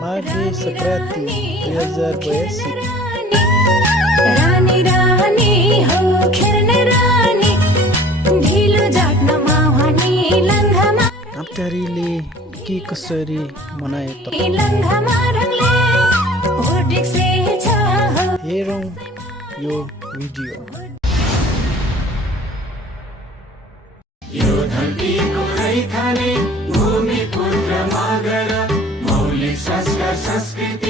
माघे सङ्क्रान्ति 2082। रानी रानी हो खेल्न रानी ढिलो जाट्नमा हानी लङ्घामा हप्तारीले के कसरी मनाए त लङ्घामा रङले ओडिक्से छ हो हेरौँ यो भिडियो। यो धरतीको रैथाने भूमि पुत्र मागर मौलिक संस्कार संस्कृति